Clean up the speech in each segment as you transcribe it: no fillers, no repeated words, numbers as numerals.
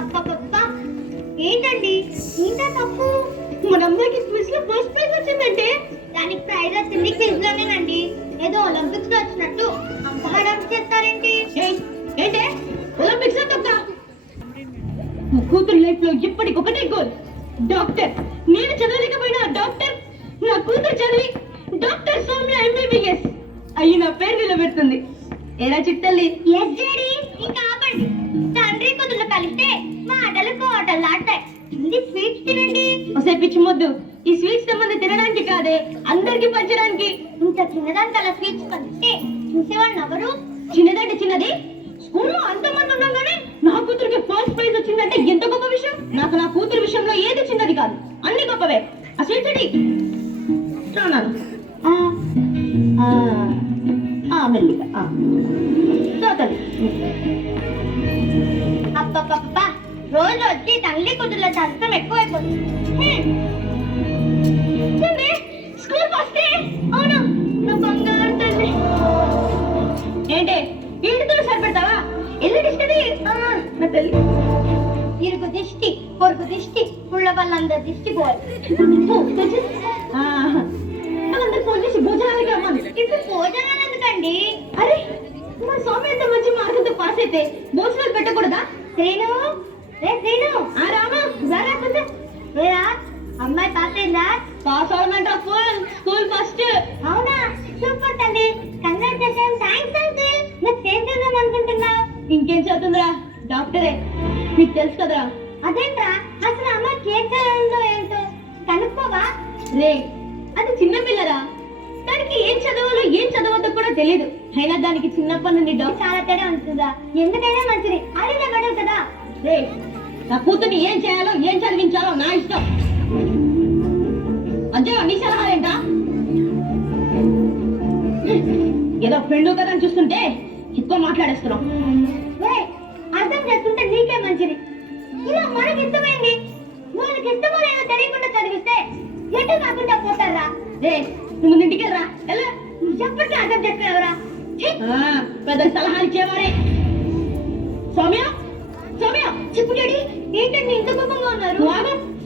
అబ్బబ్బబ్బా, ఏంటండి ఏంటా తప్పు? మన అమ్మాయికి క్విజ్ లో ఫస్ట్ ప్రైజ్ వచ్చిందంటే దానికి ప్రైజ్ వచ్చింది క్విజ్ లోనేనండి. ఏదో ఒలింపిక్స్ లో వచ్చినట్టు అంత హడావిడి చేస్తారేంటి? ఏంటే ఒలింపిక్స్ లో తప్ప? నా కూతురు లైఫ్ లో ఇప్పటికొకటే గోల్, డాక్టర్. నేను చదవలేకపోయినా డాక్టర్, నా కూతురు చదివి డాక్టర్ సౌమ్య ఎంబీబీఎస్ అయ్యి నా పేరు నిలబెడుతుంది. ఏరా చిట్టల్లి? Yes daddy. ఇంకా ఆపండి. తండ్రి కూతురు కలిస్తే మాటలు కోటలు ఆడతాయి. ఇది స్వీట్స్ తినండి. ఒసే పిచ్చి మొద్దు, ఈ స్వీట్స్ సంబంధం తినడానికి కాదే, అందరికి పంచడానికి. ఇంత చిన్నదానికి అలా స్వీట్స్ పంచితే చూసేవాళ్ళు ఎవరు? చిన్నదంటే చిన్నది, స్కూల్లో అంతమంది ఉండగానే నా కూతురికి ఫస్ట్ ప్రైజ్ వచ్చిందంటే ఎంత గొప్ప విషయం. నాకు నా కూతురు విషయంలో ఏది చిన్నది కాదు, అన్ని గొప్పవే. ఆ స్వీట్స్ మెల్లిగా అప్పప్ప, రోజు వచ్చి తల్లి కూతుర్ల శాస్త్రం ఎక్కువైపోతుంది. స్కూల్ వస్తే అవునా నా బంగారు తల్లి. ఏంటి ఇంటితో సరిపెడతావా? ఎల్లు దిష్టి నా తల్లి. ఇరుగు దిష్టి, పొరుగు దిష్టి, పుల్ల వాళ్ళందరి దిష్టి పోవాలి. వాళ్ళందరూ ఫోన్ చేసి భోజనాలకి రమ్మని. ఇప్పుడు భోజనాలు ఎందుకండి? అరే మా స్వామి ఎంత మంచి మార్కులతో పాస్ అయితే భోజనాలు పెట్టకూడదా? శ్రీను, రే శ్రీను. రామా జరా కొంచెం. ఏరా అమ్మాయి పాస్ అయిందా? పాస్ అవడమంట ఫుల్ స్కూల్ ఫస్ట్. అవునా, సూపర్ తల్లి, కంగ్రాచులేషన్. Thanks uncle. నువ్వు ఏం చేద్దాం అనుకుంటున్నా? ఇంకేం చదువుతుందిరా, డాక్టరే. మీకు తెలుసు కదరా. అదేంట్రా, అసలు అమ్మాయి ఏం చదువుందో ఏంటో కనుక్కోవా? రే అది చిన్న పిల్లరా, దానికి ఏం చదవాలో ఏం చదవద్దో కూడా తెలియదు. అయినా దానికి చిన్నప్పటి నుండి డాక్టర్ చాలా తేడా ఉంటుందా? ఎందుకైనా మంచిది, అడిగిన గడవు కదా. రే నా కూతుర్ని ఏం చేయాలో ఏం చదివించాలో నా ఇష్టం. అంతే నీ సలహాలేంటా? ఏదో ఫ్రెండ్ కదా అని చూస్తుంటే ఎక్కువ మాట్లాడేస్తున్నాం. అర్థం చేసుకుంటే నీకే మంచిది. ఇలా మనకి ఇష్టమైంది వాళ్ళకి ఇష్టమో తెలియకుండా చదివిస్తే ఎటు కాకుండా పోతారా? రే నువ్వు ఇంటికి వెళ్ళరా, ఎప్పటికీ అర్థం చేసుకున్నావురా. పెద్ద సలహాలు ఇచ్చేవారే. సౌమ్య, సౌమ్య చెప్పు డాడీ. ఏంటండి ఇంత కోపంగా ఉన్నారు?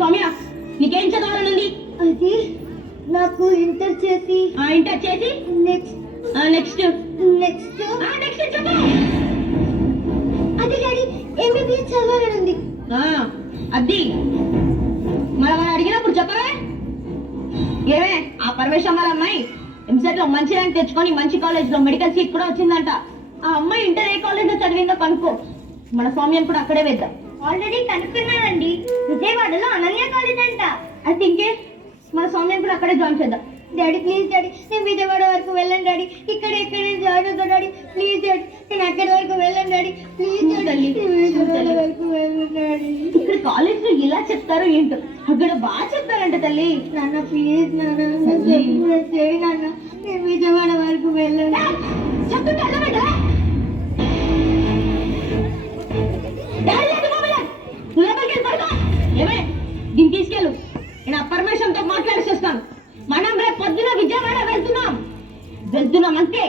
సౌమ్య నీకేం చదవాలనుంది? అది నాకు ఇంటర్ చేసి నెక్స్ట్ నెక్స్ట్ నెక్స్ట్ నెక్స్ట్ చెప్పు. అది డాడీ ఎంబీబీఎస్ చదవాలనుంది. అది మరి మనం అడిగినప్పుడు చెప్పవే. ఏమే ఆ పరమేశ్వరం వాళ్ళ అమ్మాయి ఎంసెట్ లో మంచి ర్యాంక్ తెచ్చుకొని మంచి కాలేజ్ లో మెడికల్ సీట్ కూడా వచ్చిందంట. ఆ అమ్మాయి ఇంటర్ ఏ కాలేజ్ లో చదివిందో కనుక్కో, మన సౌమ్యం కూడా అక్కడే వేద్దాం. ఆల్రెడీ కనుక్కున్నానండి, విజయవాడలో అనన్య కాలేజ్ అంట. అయితే ఇంకే మన సౌమ్యం కూడా అక్కడే జాయిన్ చేద్దాం. డాడీ ప్లీజ్ డాడీ, నేను విజయవాడ వరకు వెళ్ళండి డాడీ. ఎక్కడే జాయిన్ అవుతా డాడీ ప్లీజ్ డాడీ. నేను అక్కడి వరకు వెళ్ళండి డాడీ ప్లీజ్ డాడీ. వరకు వెళ్ళండి. ఇక్కడ కాలేజ్ లో ఇలా చెప్తారో ఏంటో, అక్కడ బాగా చెప్తారంట తల్లి. నాన్న ప్లీజ్ నాన్న చేయి నాన్న, నేను విజయవాడ వరకు వెళ్ళండి. చెప్తుంటే అర్థమైందా? ఏమే దీన్ని తీసుకెళ్ళు, నేను ఆ పరమేశ్వరంతో మాట్లాడేసి వస్తాను. మనం రేపు పొద్దున విజయవాడ వెళ్తున్నాం అంతే.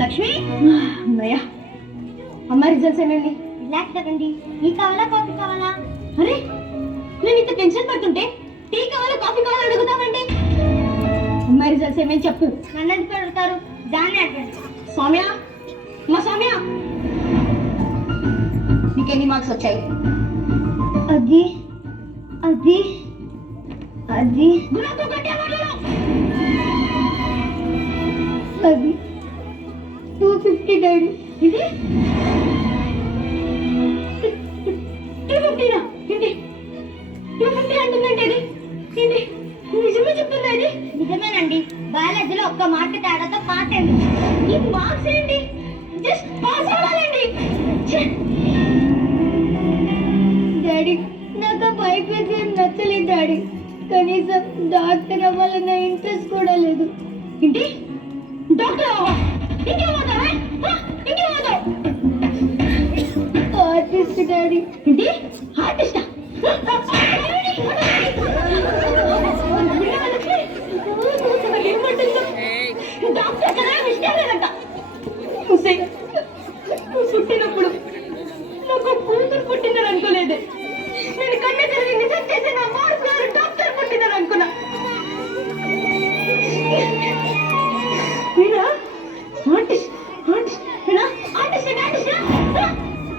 లక్ష్మి, అమ్మాయి రిజల్ట్స్ ఏమేమి? రిలాక్స్ అవ్వండి. టీ కావాలా కాఫీ కావాలా? అరే నేను ఇంత టెన్షన్ పడుతుంటే టీ కావాలా కాఫీ కావాలా అడుగుతామండి. అమ్మాయి రిజల్ట్స్ ఏమేమి చెప్పు. నన్ను పెడతారు దాన్ని అడగండి. సౌమ్య, మా సౌమ్య నీకెన్ని మార్క్స్ వచ్చాయి? అది అది అది అది 250 డాడీ. ఇది 250 ఏంటి 250 అంటుందండి? ఇది ఏంటి నిజమే చెప్తుందా? ఇది నిజమేనండి. బయాలజీలో ఒక్క మాట తేడాతో పాస్ అయింది. ఈ మార్క్స్ ఏంటి, జస్ట్ పాస్ అవ్వాలండి. డాడీ. నాకు ఆ బైపీసీ ఏం నచ్చలేదు డాడీ. కనీసం డాక్టర్ అవ్వాలన్న ఇంట్రెస్ట్ కూడా లేదు. ఏంటి డాక్టర్ ఆర్టిస్ట్ డాడీ. ఏంటి ఆర్టిస్టా? డాక్టర్ కదా ఇష్టలేదంట. పుట్టినప్పుడు నాకు కూతురు పుట్టిందని అనుకోలేదు. నేను కన్న తిరిగి నిజం చేసి నా మార్పు డాక్టర్ పుట్టిందని అనుకున్నా. నేనా ఆర్టిస్ట్ ఆర్టిస్ట్ నేనా ఆర్టిస్ట్ ఆర్టిస్ట్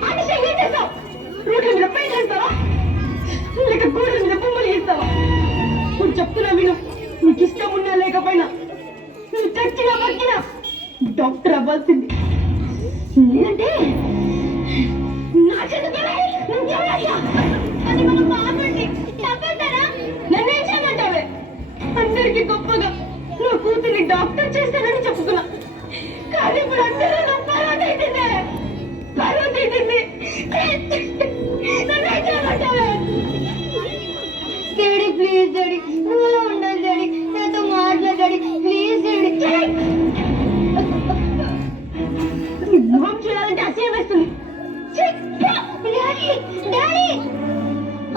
ఆర్టిస్ట్ ఏం చేస్తావు? రోడ్ల మీద పెయింట్ వేస్తావా లేక గోడల మీద బొమ్మలు వేస్తావా? నువ్వు చెప్తున్నా విను. నీకు ఇష్టం ఉన్నా లేకపోయినా నువ్వు చచ్చినా బతికినా డాక్టర్ అవ్వాల్సింది. లేదంటే నా చేతితోనే అది మన బాగుండి తప్పేస్తారా? నన్నేం చేయమంటావే? అందరికి గొప్పగా నా కూతుర్ని డాక్టర్ చేస్తానని చెప్పుకున్నా. కానీ ఇప్పుడు అందరూ నా పరువు తీసిందే. నన్నేం చేయమంటావే? డాడీ ప్లీజ్ డాడీ, నువ్వు ఉండాలి డాడీ, నాతో మాట్లాడాడి ప్లీజ్ డాడీ. మొహం చూడాలంటే అసహ్యం వేస్తుంది.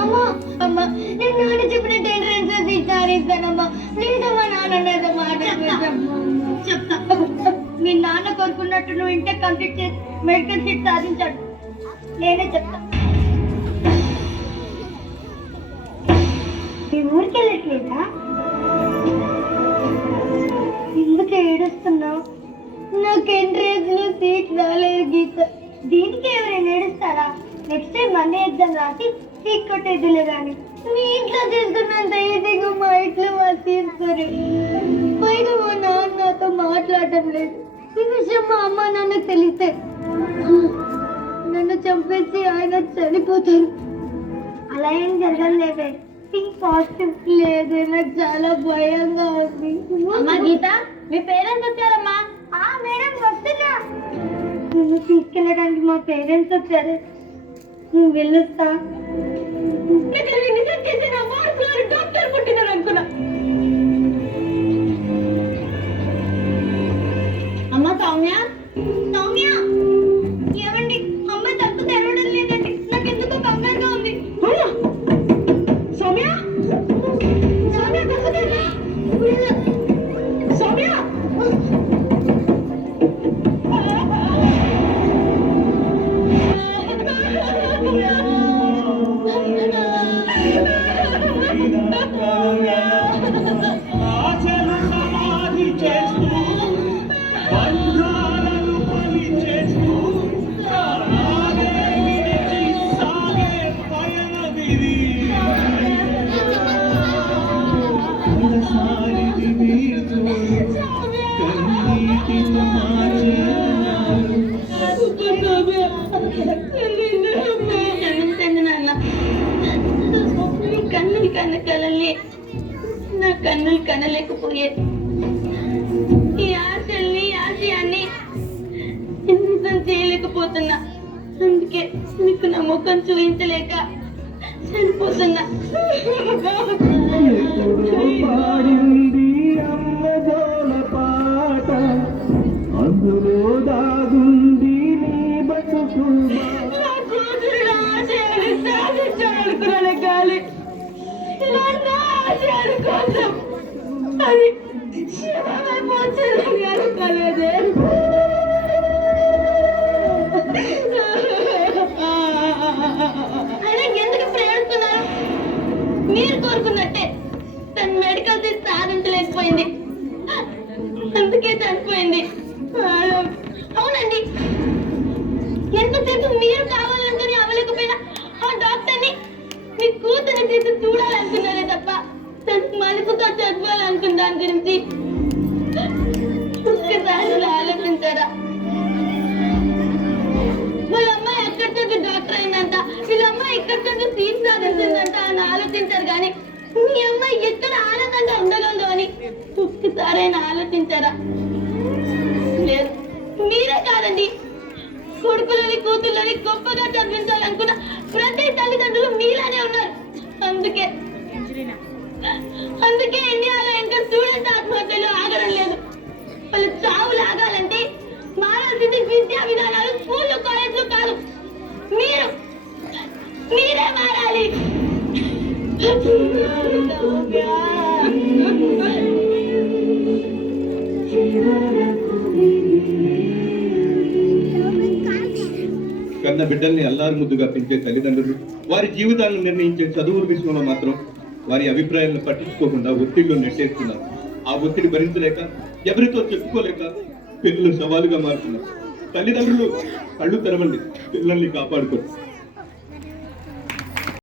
అమ్మా అమ్మా, నేను నాన్న చెప్పిన టెండరెన్స్ ఈసారి ఇస్తానమ్మా. ప్లీజ్ అమ్మా, నాన్న చెప్తా. మీ నాన్న కోరుకున్నట్టు నువ్వు ఇంటర్ కంప్లీట్ చేసి మెడికల్ సీట్ సాధించాడు. నేనే చెప్తా. మీ ఊరికి వెళ్ళట్లేదా? ఎందుకు ఏడుస్తున్నావు? నాకు ఎంట్రన్స్ లో సీట్ రాలేదు గీత. దీనికి ఎవరైనా ఏడుస్తారా? నెక్స్ట్ టైం మళ్ళీ ఎగ్జామ్ రాసి సీట్ కొట్టేదిలే. కానీ మీ ఇంట్లో తీసుకున్నంత ఈజీగా మా ఇంట్లో వాళ్ళు తీసుకోరు. పైగా మా నాన్న నాతో మాట్లాడటం లేదు. ఈ విషయం మా అమ్మ నాన్నకు తెలిస్తే నన్ను చంపేసి ఆయన చనిపోతారు. అలా ఏం జరగలేదే. Think positive. లేదు, నాకు చాలా భయంగా ఉంది. అమ్మా గీత, మీ పేరెంట్స్ వచ్చారమ్మా. మేడం వస్తున్నా. నువ్వు తీసుకెళ్ళడానికి మా పేరెంట్స్ వచ్చారు. నువ్వు వెళ్ళొస్తా. నిజం చేసి నా మార్పు డాక్టర్ పుట్టినారు అనుకున్నా. అమ్మా సౌమ్య, సౌమ్య ఏమండి? అమ్మాయి తలుపు తెరవడం లేదండి. నాకు ఎందుకో కంగారుగా ఉంది. సౌమ్య సౌమ్య సౌమ్య నా కన్నులు కనలేకపోయే ఈ ఆశల్ని ఆశయాన్ని నిజం చేయలేకపోతున్నా. అందుకే నీకు నా ముఖం చూపించలేక చనిపోతున్నా. అందులో దాగుంది నీ బతుకు. నా కూతురు ఆశయాన్ని సాధించాలనుకున్న గాలి ఆశయాల కోసం అది శివమైపోతుందని అనుకోలేదే. అయినా ఎందుకు ప్రయాణిస్తున్నారు? మీరు కోరుకున్నట్టే తను మెడికల్ సీట్ సాధించలేకపోయింది, అందుకే చనిపోయింది. అవునండి, ఎంతసేపు మీరు కావాలనుకుని అవ్వలేకపోయినా ఆ డాక్టర్ని మీ కూతురు చేసి చూడాలనుకున్నారే తప్ప తను మనసుతో చదవాలనుకున్న దాని గురించి ఒక్కసారి ఆలోచించారా? వాళ్ళ అమ్మాయి ఎక్కడితో డాక్టర్ అయిందంట, వీళ్ళ అమ్మాయి ఎక్కడితో సీట్ సాధించిందంట అని ఆలోచించారు. కానీ మీ అమ్మాయి ఎక్కడ ఆనందంగా ఉండగలదు అని ఒక్కసారైనా ఆలోచించారా? లేదు. మీరే కాదండి, కొడుకులని కూతుళ్ళని గొప్పగా చదివించాలనుకున్న ప్రతి తల్లిదండ్రులు మీలానే ఉన్నారు. అందుకే ఇండియాలో ఇంకా స్టూడెంట్ ఆత్మహత్యలు ఆగడం లేదు. వాళ్ళు చావులు ఆగాలంటే మారాల్సింది విద్యా విధానాలు, స్కూళ్ళు, కాలేజీలు కాదు, మీరే మారాలి. కన్న బిడ్డల్ని అల్లారు ముద్దుగా పెంచే తల్లిదండ్రులు వారి జీవితాలను నిర్ణయించే చదువుల విషయంలో మాత్రం వారి అభిప్రాయాలను పట్టించుకోకుండా ఒత్తిడిలో నెట్టేస్తున్నారు. ఆ ఒత్తిడి భరించలేక, ఎవరితో చెప్పుకోలేక పిల్లలు సవాలుగా మారుతున్నారు. తల్లిదండ్రులు కళ్ళు తెరవండి, పిల్లల్ని కాపాడుకోండి.